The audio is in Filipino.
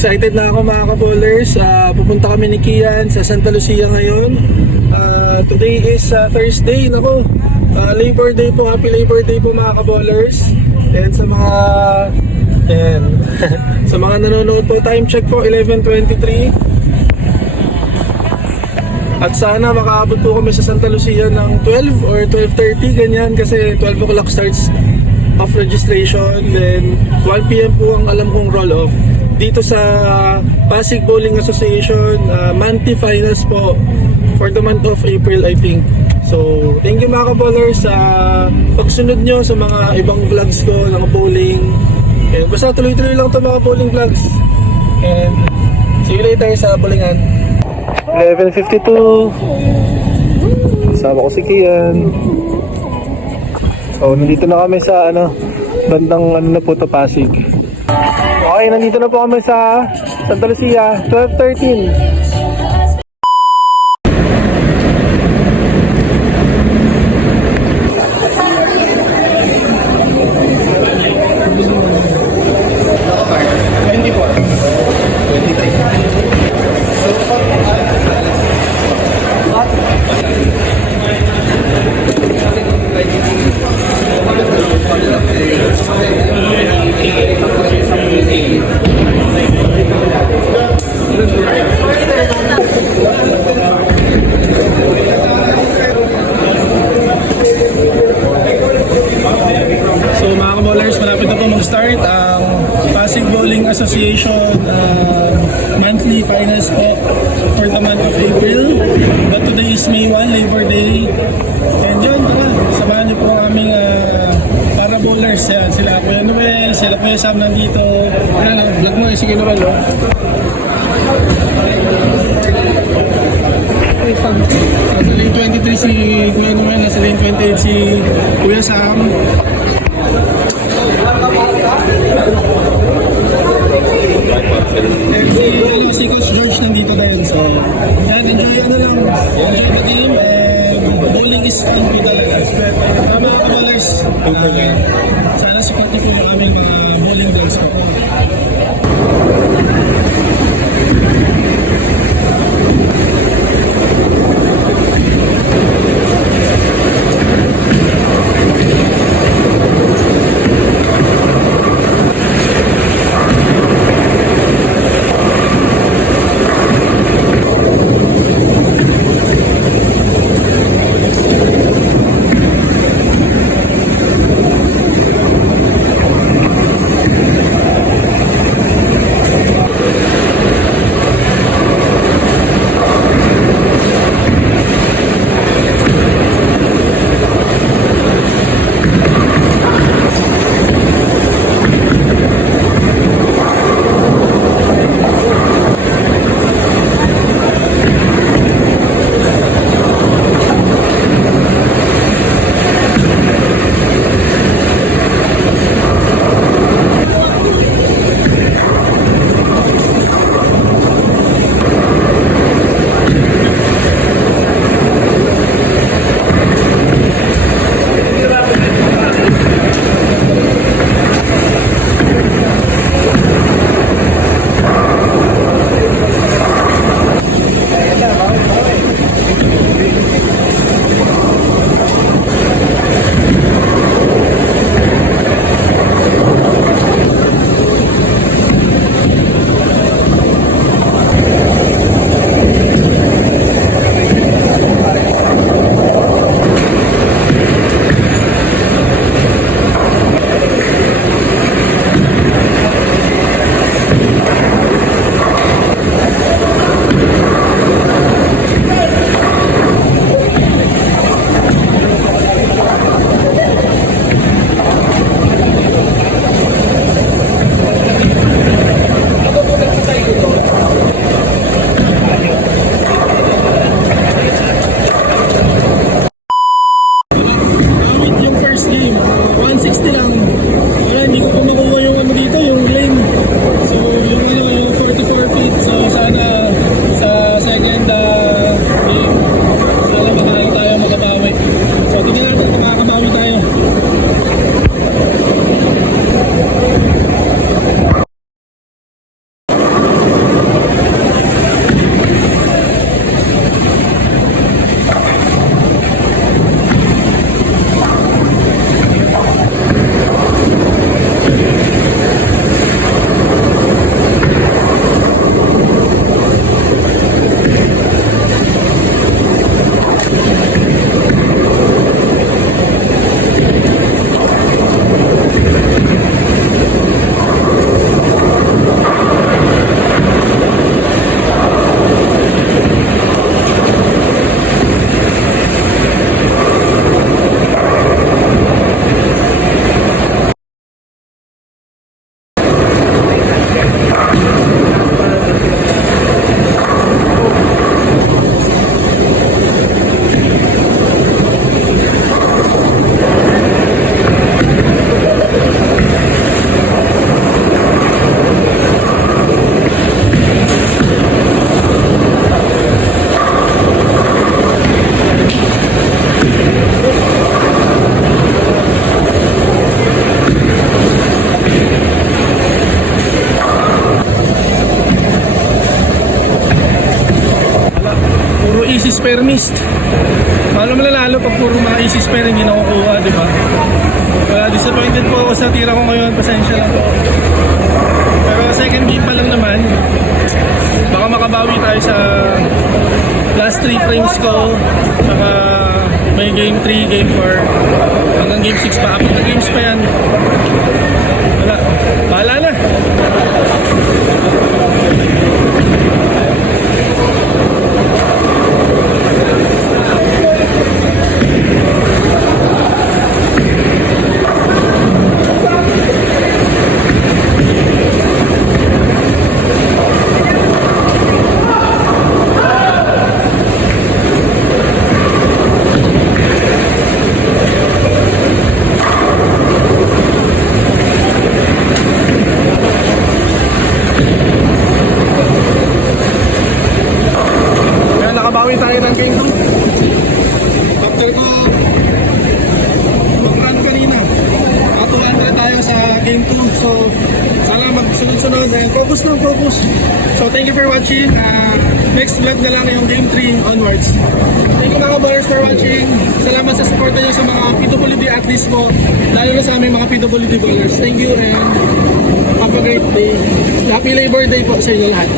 excited na ako mga ka-bowlers. Pupunta kami ni Kian sa Santa Lucia ngayon. Today is Thursday. Nako, Labor Day po. Happy Labor Day po mga ka-bowlers. And sa mga sa mga nanonood po, time check po 11:23. At sana makaabot po kami sa Santa Lucia ng 12 or 12:30 ganyan, kasi 12 o'clock starts of registration. Then 1 PM po ang alam kong roll-off dito sa Pasig Bowling Association. Monthly finals po for the month of April, I think. So thank you mga ka-bowlers sa pagsunod nyo sa mga ibang vlogs ko ng bowling. And basta tuloy-tuloy lang ito mga bowling vlogs. And see you later sa bowlingan. 11:52. Kasama ko si Kian. So nandito na kami sa bandang na po to, Pasig. Okay, nandito na po kami sa Santa Lucia, 12:13. Start ang Pasig Bowling Association monthly finals po for the month of April. But today is May 1, Labor Day. And yun, tara, samahan niyo po ang aming para bowlers. Yan, sila Kuya Noel, sila Kuya Sam nandito. Vlog mo, sige Noel, no? Nasa lane 23 si Kuya Noel, nasa lane 28 si Kuya Sam. Si Coach George nandito din. So, yan, enjoy lang. Enjoy the game. And bowling is fun po talaga. Mga bowlers, sana support niyo po yung aming mga bowling vlogs po. AC spare missed. Paano malalalo pag puro mga AC spare hindi nakukuha, di ba? Kaya disappointed po ako sa tira ko ngayon. Pasensya lang po. Pero second game pa lang naman. Baka makabawi tayo sa last 3 frames ko. Saka may game 3, game 4. Hanggang game 6 pa. Apat na games pa yan. Wala. Bahala na. Kaya nakabawi tayo ng game 2. After ko mag-run kanina, 200 tayo sa game 2. So sana magsunod-sunod and focus na focus. So thank you for watching. Next vlog na lang yung game 3 onwards. Thank you mga buyers for watching. Salamat sa support nyo sa mga PWD athletes mo, lalo na sa aming mga PWD bowlers. Thank you and have a great day. Happy Labor Day po sa inyo lahat.